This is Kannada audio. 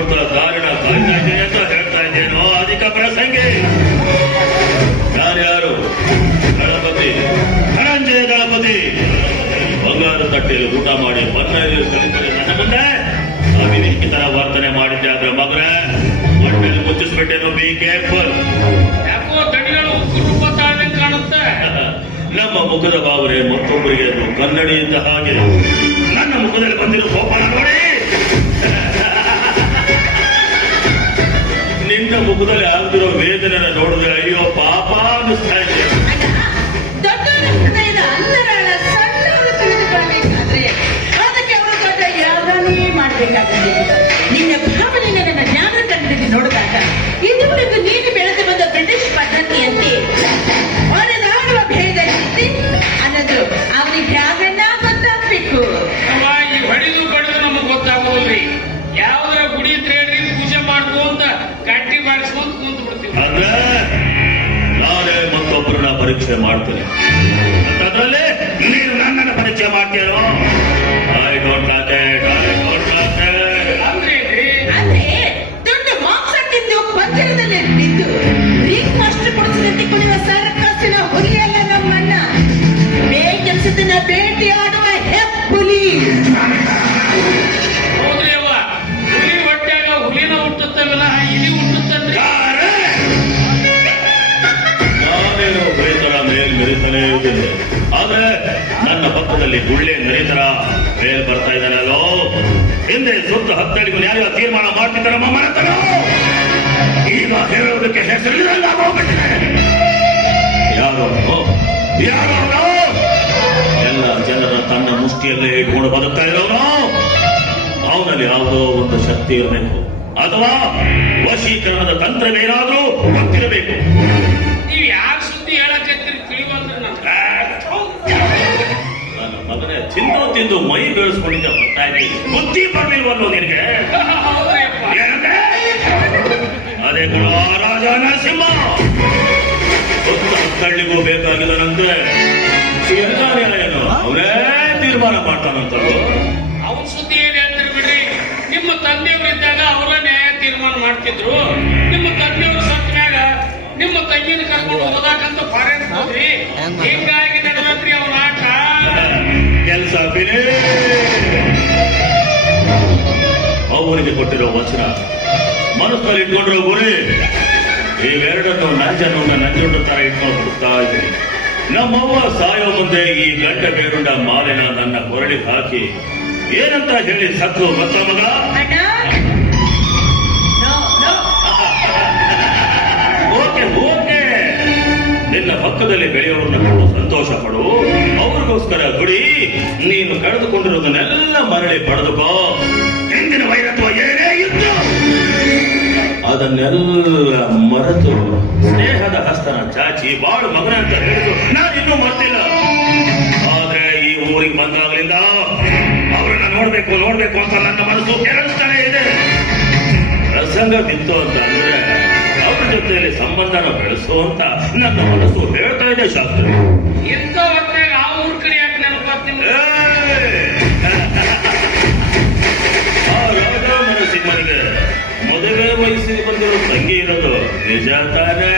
ನೋಡ್ತಾ ಕಾರಣ ಕಾಯ್ತಾ ಇದ್ದೇನೆ ಅಂತ ಹೇಳ್ತಾ ಇದ್ದೇನೋ ಅಧಿಕ ಪ್ರಸಂಗಿ. ಯಾರ್ಯಾರು ದಳಪತಿ ಧನಂಜಯ ದಳಪತಿ ಬಂಗಾರ ತಟ್ಟೆಯಲ್ಲಿ ಊಟ ಮಾಡಿ ಬನ್ನೈದು ಕಲಿತರೆ ನನ್ನ ಮುಂದೆ ಅವಿವೇಕಿತರ ವರ್ತನೆ ಮಾಡಿದ್ದೆ. ಆದ್ರೆ ಮಗನ ಮಣ್ಣಲ್ಲಿ ಮುಚ್ಚಿಸ್ಬಿಟ್ಟೇನು. Be careful. ಯಾಕೋ ದಣಿಗಳು ಕುಟುಂಬ ತಾಳ್ಮೆ ಕಾಣುತ್ತೆ. ನಮ್ಮ ಮುಖದ ಭಾವನೆ ಮತ್ತೊಬ್ಬರಿಗೆ ಅದು ಕನ್ನಡಿಯಿಂದ ಹಾಗೆ. ನನ್ನ ಮುಖದಲ್ಲಿ ಬಂದಿರೋ ಕೋಪನ ನೋಡಿ, ನಿನ್ನ ಮುಖದಲ್ಲಿ ಆಗ್ತಿರೋ ವೇದನೆ ನೋಡಿದ್ರೆ ಅಯ್ಯೋ ಪಾಪ ಅನ್ನಿಸ್ತಾ ಇದೆ. ದೊಡ್ಡವರ ಹೃದಯದ ಅಂತರಾಳ ಸಣ್ಣವರು ತಿಳಿದುಕೊಳ್ಳಬೇಕಾದ್ರೆ ಅದಕ್ಕೆ ಅವರು ದೊಡ್ಡ ಯಾವನೇ ಮಾಡಬೇಕಾಗುತ್ತೆ. ನಿನ್ನ ಭಾವನೆಯನ್ನು ನನ್ನ ಜ್ಞಾನ ಕಣ್ಣಲ್ಲಿ ನೋಡಿದಾಗ ಇದುವರೆಗೂ ನೀನು ಬೆಳೆದು ಬಂದ ಬ್ರಿಟಿಷ್ ಪದ್ಧತಿಯಂತೆ ಹೊರದಾಡುವ ಭೇದ ನೀತಿ ಅನ್ನೋದು ಅವನಿಗೆ ಯಾವನ್ನ ಗೊತ್ತಾಗ್ಬೇಕು. ಈ ಹೊಡಿದು ಬಡಿದು ನಮಗ್ ಗೊತ್ತಾಗೋಲ್ರಿ. ಯಾವ್ದಾರ ಗುಡಿ ಹೇಳ್ರಿ ಪೂಜೆ ಮಾಡ್ಕೊಂತ ಗಟ್ಟಿ ಬಾರಿಸ್ಕೊಂತ ಕುಂತ ಬಿಡ್ತೀವಿ. ಅಂದ್ರೆ ನಾನೇ ಮತ್ತೊಬ್ಬರನ್ನ ಪರೀಕ್ಷೆ ಮಾಡ್ತೇನೆ ಅದರಲ್ಲಿ ನೀನು ನನ್ನನ್ನು ಪರೀಕ್ಷೆ ಮಾಡ್ತೀರೋ? I don't like it. ಅಂದ್ರೆ ಅಂದ್ರೆ ದೊಡ್ಡ ಮಾಂಸ ತಿಂದು ಪಂಜರದಲ್ಲಿ ನಿಂತು ರಿಂಗ್ ಮಾಸ್ಟರ್ ಕೊಡಿಸಿದಂತೆ ಕುಣಿಯುವ ಸರ್ಕಸ್ಸಿನ ಹುಲಿಯಲ್ಲ ನಮ್ಮಣ್ಣ. ಬೇಕೆನಿಸಿದ್ದನ್ನ ಭೇಟಿಯಾಡುವ ಹೆಪ್ಪುಲಿ. ಹೌದ್ರಿ ಅವ್ವ, ಹುಲಿ ಹೊಟ್ಟ್ಯಾಗ ಹುಲಿನ ಹುಟ್ಟುತ್ತವಲ್ಲ, ಇಲಿ ಹುಟ್ಟುತ್ತನ್ರಿ. ನಾನೇನು ಬೆಳಿತರ ಮೇಲ್ ಮೆರಿತಾನೇ ಇದ್ದೇನೆ. ಆದ್ರೆ ನನ್ನ ಪಕ್ಕದಲ್ಲಿ ಗುಳ್ಳೆ ಮೆರಿತರ ಮೇಲ್ ಬರ್ತಾ ಇದ್ದಾನಲ್ಲೋ. ಹಿಂದೆ ಸುತ್ತ ಹತ್ತಡಿಗೂ ನ್ಯಾಯ ತೀರ್ಮಾನ ಮಾಡ್ತಿದ್ದ ನಮ್ಮ ಮನೆತನ ಈಗ ಹೇಳೋದಕ್ಕೆ ಹೆಸರಿಲ್ಲ ಹೋಗ್ಬಿಟ್ಟಿದೆ. ಯಾರೋ ಎಲ್ಲ ಜನರ ತನ್ನ ಮುಷ್ಟಿಯಲ್ಲೇ ಇಟ್ಕೊಂಡು ಬದುಕ್ತಾ ಇರೋನು. ಅವನಲ್ಲಿ ಯಾವುದೋ ಒಂದು ಶಕ್ತಿ ಇರಬೇಕು, ಅಥವಾ ವಶೀಕರಣದ ತಂತ್ರವೇನಾದ್ರೂ ಗೊತ್ತಿರಬೇಕು. ನೀವ್ ಯಾರ ಸುದ್ದಿ ಹೇಳಕತ್ತೀರಿ ತಿಳಿಬಂದ್ರಿ ನನ್ನ ಮಗನೇ ತಿಂದು ಮೈ ಬೆಳೆಸ್ಕೊಂಡಿದ್ದ ಬರ್ತಾ ಇದ್ದೀನಿ. ಬುದ್ಧಿ ಬರ್ಲಿಲ್ವಲ್ಲೋ ನಿನಗೆ? ಹೌದ್ರಿ ಅಪ್ಪ. ಏನಂದ್ರೆ ಅದೇ ಕಣ ರಾಜ ನರಸಿಂಹ ಸುತ್ತ ಹತ್ತಳ್ಳಿಗೂ ಬೇಕಾಗಿಲ್ಲನಂತೆ. ಏನು ಅವರೇ ತೀರ್ಮಾನ ಮಾಡ್ತಾನಂತರು. ಅವ್ರ ಸುದ್ದಿ ಏನ್ ಹೇಳ್ತೀರಿ ಬಿಡ್ರಿ. ನಿಮ್ಮ ತಂದೆಯವರಿದ್ದಾಗ ಅವರ ನ್ಯಾಯ ತೀರ್ಮಾನ ಮಾಡ್ತಿದ್ರು. ನಿಮ್ಮ ತಂದೆಯವರು ಸತ್ತ ಮ್ಯಾಗ ನಿಮ್ಮ ತಂಗಿನ ಕರ್ಕೊಂಡು ಹೋದಾಕಂತ ಫಾರೆನ್ ಹೋದ್ರಿ. ಹಿಂಗಾಗಿ ನಡೆದ್ರಿ ಅವನ ಆಟ. ಕೆಲಸ ಅವರಿಗೆ ಕೊಟ್ಟಿರೋ ವಚನ ಮನಸ್ಸಲ್ಲಿ ಇಟ್ಕೊಂಡಿರೋ ಗುರಿ ಇವೆರಡನ್ನು ನಂಜುಂಡ ತರ ಇಟ್ಕೊಂಡು ಹುಡುಕ್ತಾ ಇದ್ದೀನಿ. ನಮ್ಮವ್ವ ಸಾಯೋ ಮುಂದೆ ಈ ಗಂಡ ಬೇರುಂಡ ಮಾಲೆನ ನನ್ನ ಕೊರಳಿಗೆ ಹಾಕಿ ಏನಂತ ಹೇಳಿ ಸತ್ತು ಮತ್ತ ಮಗ ಅಣ್ಣ ನೋ ನೋ ಓಕೆ ಓಕೆ. ನಿನ್ನ ಪಕ್ಕದಲ್ಲಿ ಬೆಳೆಯೋರನ್ನ ಕಂಡು ಸಂತೋಷ ಪಡು. ಅವ್ರಿಗೋಸ್ಕರ ಗುಡಿ ನೀನು ಕಳೆದುಕೊಂಡಿರೋದನ್ನೆಲ್ಲ ಮರಳಿ ಪಡೆದುಕೋ. ಹಿಂದಿನ ವೈರತ್ವ ಏನೇ ಇತ್ತು ಅದನ್ನೆಲ್ಲ ಮರೆತು ಸ್ನೇಹದ ಹಸ್ತನ ಚಾಚಿ ಬಾಳು ಮಗನ ಅಂತ ಹೇಳಿದ್ರು ನಾನಿನ್ನೂ ಮರ್ತಿಲ್ಲ. ಆದ್ರೆ ಈ ಊರಿಗೆ ಬಂದಾಗಲಿಂದ ಅವರನ್ನ ನೋಡ್ಬೇಕು ಅಂತ ನನ್ನ ಮನಸ್ಸು ಕೆರಳಿಸ್ತಾನೆ ಇದೆ. ಪ್ರಸಂಗ ಬಿತ್ತು ಅಂತ ಅಂದ್ರೆ ಅವ್ರ ಜೊತೆಯಲ್ಲಿ ಸಂಬಂಧನ ಬೆಳೆಸುವಂತ ನನ್ನ ಮನಸ್ಸು ಹೇಳ್ತಾ ಇದೆ. ಶಾಸ್ತ್ರಿ ಇಂಥ ಹೊತ್ತಾಗ ಆ ಊರ್ ಕಡೆ ಯಾಕೆ ನೆನಪಾಗ್ತೀನಿ? ಆ ರಾಜ ನರಸಿಂಹನಿಗೆ ಮದುವೆ ವಯಸ್ಸಿಗೆ ಬಂದಿರೋ ತಂಗಿ ಇರೋದು ನಿಜ ತಾನೇ?